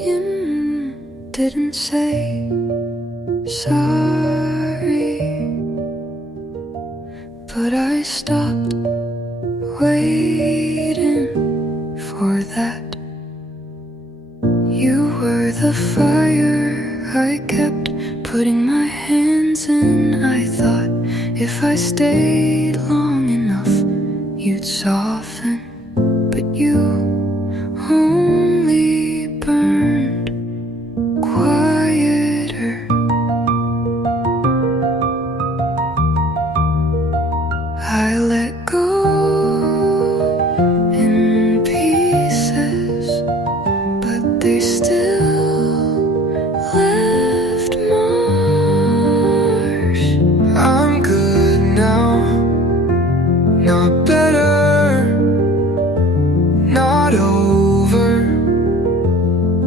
You didn't say sorry, but I stopped waiting for that. You were the fire I kept putting my hands in. I thought if I stayed long enough, you'd soften, but you only burned quieter. I let go in pieces, but they still left marks. I'm good now, not better, not over,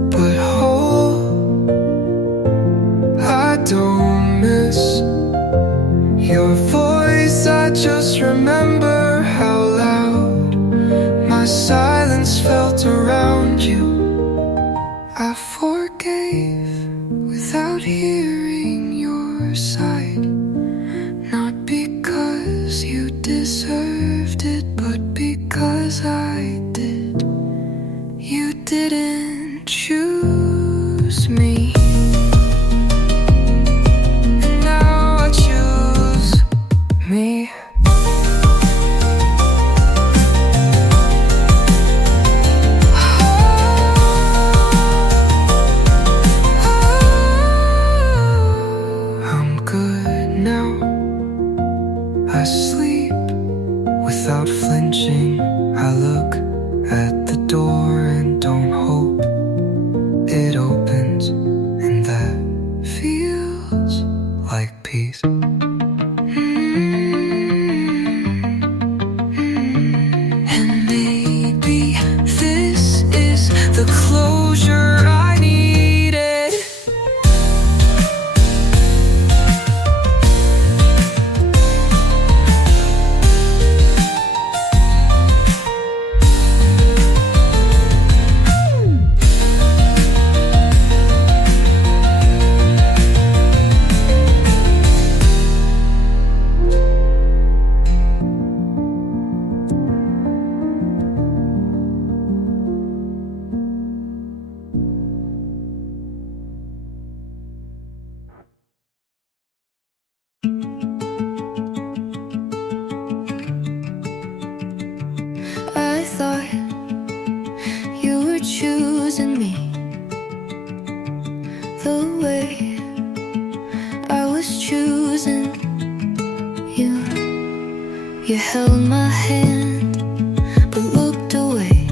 but whole. I don't miss your voice, I just remember how loud my silence felt around you. I forgave without hearing your side, not because you deserved it, but because I did. You didn't choose me. And now I choose me. Unflinching, I look at the door and don't hope it opens, and that feels like peace. And maybe this is the closure I needed. I thought you were choosing me the way I was choosing you. You held my hand but looked away.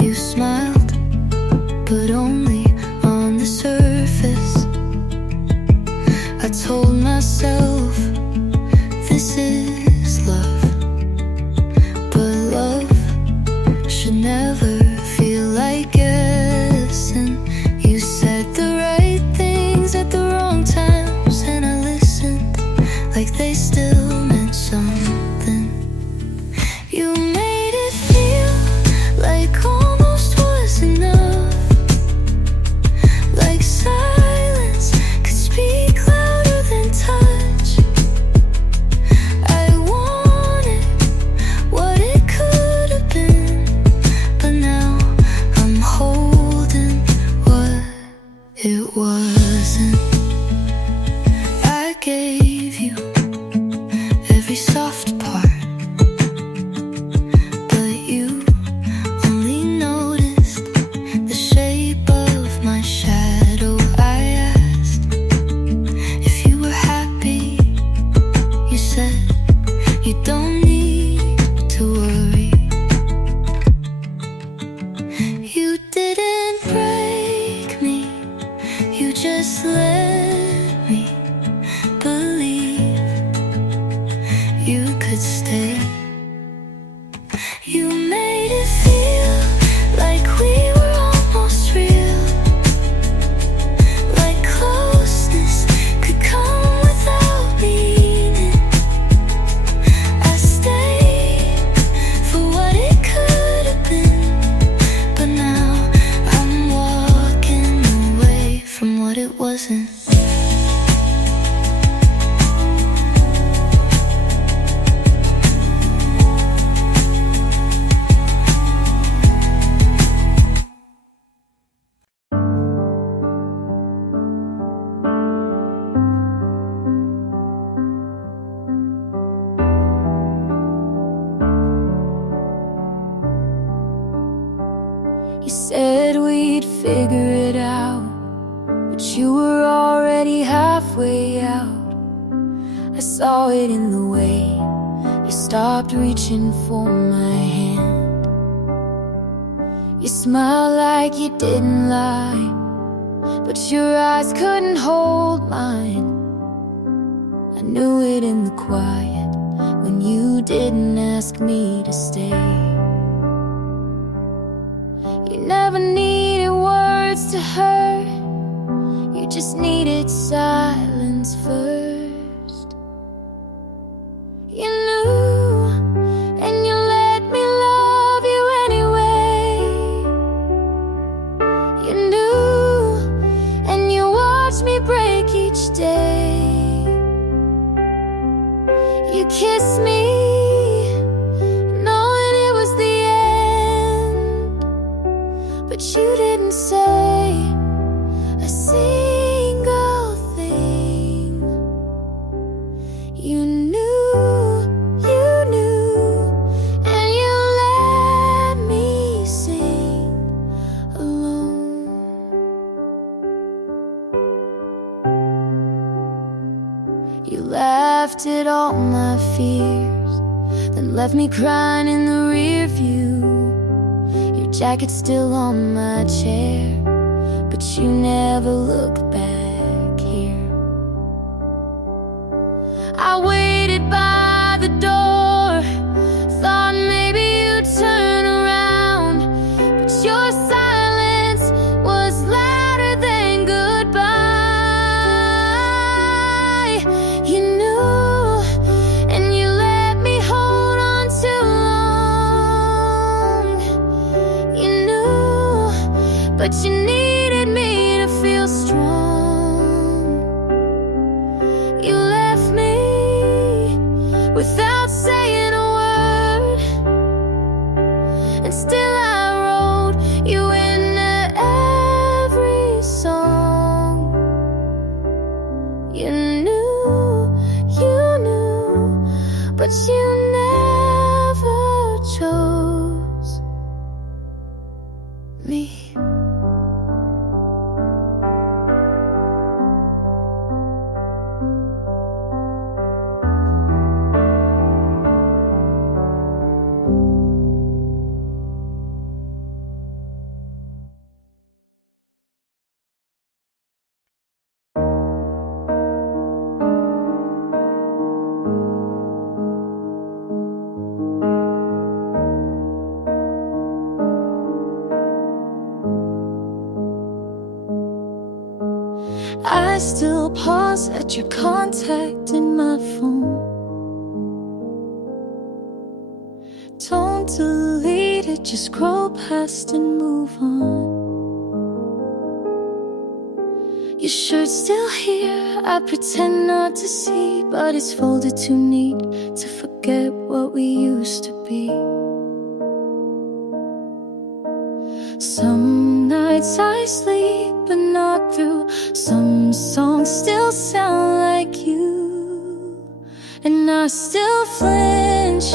You smiled, but only on the surface. I told myself this is love, but love should never feel like guessing. You said the right things at the wrong times, and I listened like they still meant something. You made it feel like almost was enough, like silence could speak louder than touch. I wanted what it could have been, but now I'm holding what it wasn't. I gave you every soft part, but you only noticed the shape of my shadow. I asked if you were happy. You said you don't need to worry. You didn't break me, you just let me believe you could stay. You made it feel like we were almost real, like closeness could come without meaning. I stayed for what it could have been, but now I'm walking away from what it wasn't. You said we'd figure it out, but you were already halfway out. I saw it in the way you stopped reaching for my hand. You smiled like you didn't lie, but your eyes couldn't hold mine. I knew it in the quiet when you didn't ask me to stay. You never needed words to hurt, you just needed silence first. You knew, and you let me love you anyway. You knew, and you watched me break each day. You kissed me, knowing it was the end, but you didn't say a single thing. You knew, and you let me sing alone. You laughed at all my fears, then left me crying in the rear view. Your jacket's still on my chair, but you never look back here. I waited by the door, thought maybe you'd turn around, but your silence was louder than goodbye. You knew, and you let me hold on too long. You knew, but you needed me to feel strong. You left me without saying a word, and still I wrote you into every song. You knew, but you never chose me. I still pause at your contact in my phone. Don't delete it, just scroll past and move on. Your shirt's still here, I pretend not to see, but it's folded too neat to forget what we used to be. Some nights I sleep but not through. Some songs still sound like you, and I still flinch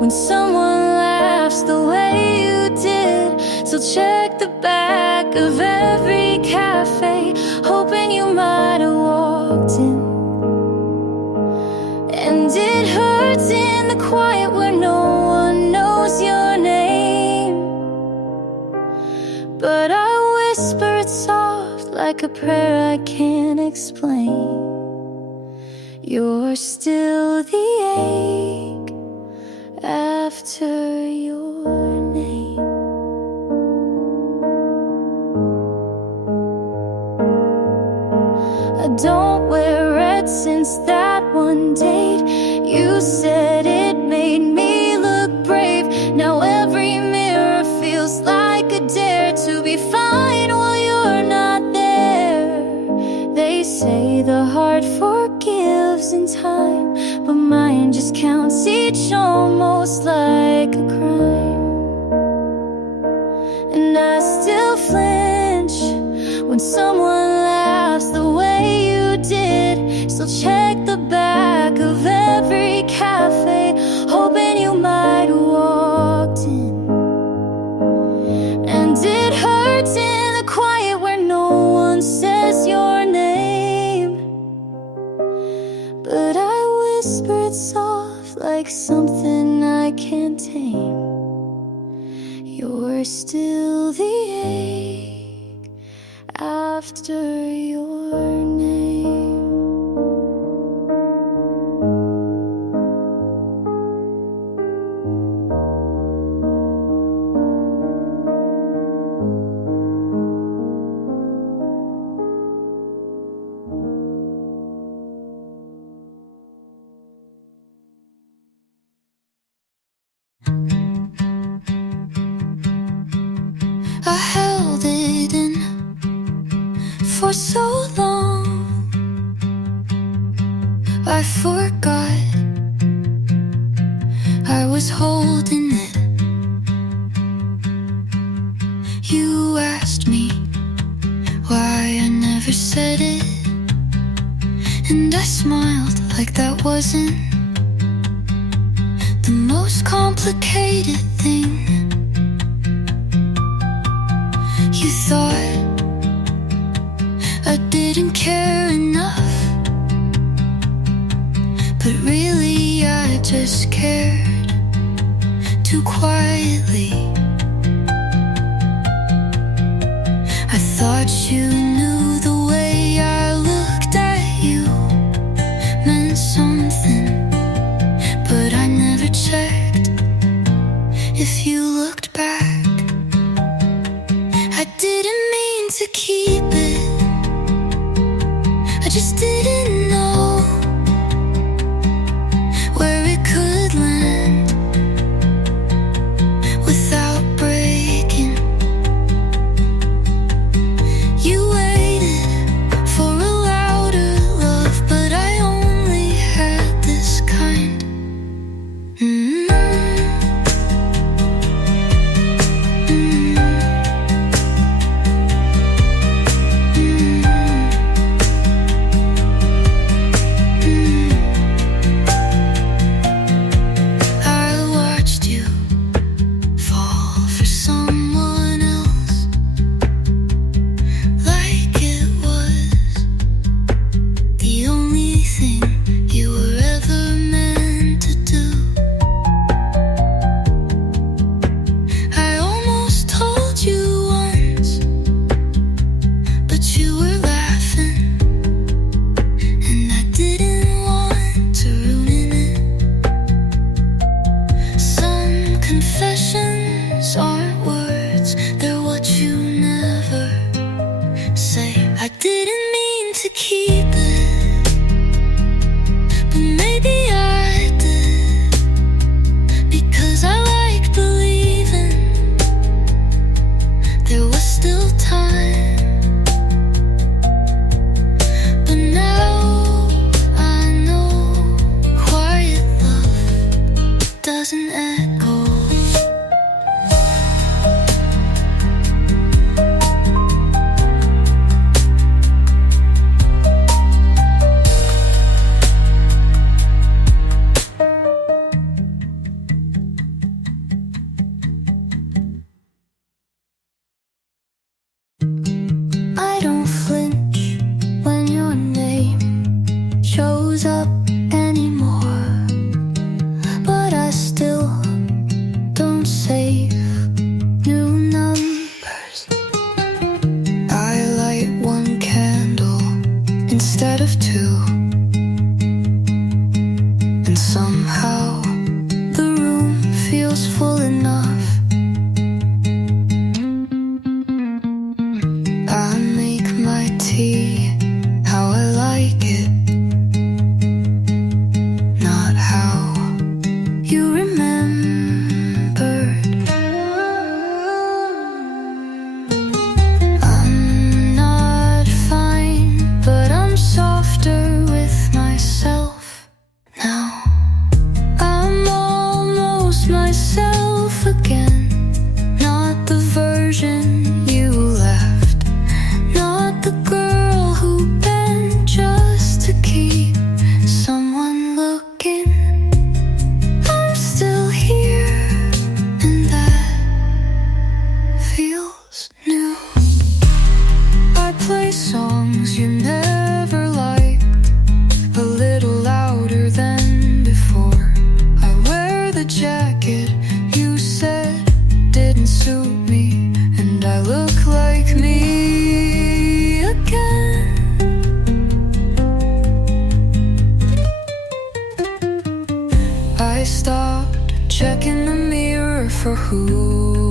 when someone laughs the way you did. So check the back of every cafe, hoping you might have walked in. And it hurts in the quiet where no one knows your name, but I whispered soft like a prayer I can't explain. You're still the ache after your name. I don't wear red since that one date. You said it made me look brave. Now every mirror feels like a dare to be fine while you're not there. They say the heart forgives in time, but mine just counts each almost like a crime. And I still flinch when someone laughs the way you did. Still check the back of every cafe, hoping you might have walked in. And it hurts in the quiet where no one says your name, but I whispered soft like something I can't tame. You're still the ache after your name. I held it in for so long, I forgot I was holding it. You asked me why I never said it, and I smiled like that wasn't the most complicated thing. You thought I didn't care enough, but really I just cared. too quietly. I thought you knew the way I looked at you meant something, but I never checked if you looked back. I didn't mean to keep it, I just didn't know where it could land without breaking. You waited for a louder love, but I only had this kind. Confessions aren't words, they're what you never say. I didn't mean to keep it, but maybe I did, because I like believing there was still time. But now I know quiet love doesn't echo. I don't flinch when your name shows up anymore, but I still don't save new numbers. I light one candle instead of two, and somehow the room feels full enough. I make my tea how I like it, not how you remembered. I'm not fine, but I'm softer with myself now. I'm almost myself again, not the version you left, not the girl who bent just to keep someone looking. I'm still here, and that feels new. I play songs you never liked, a little louder than before. I wear the jacket you said didn't suit me, and I look like me again. I stopped checking the mirror for who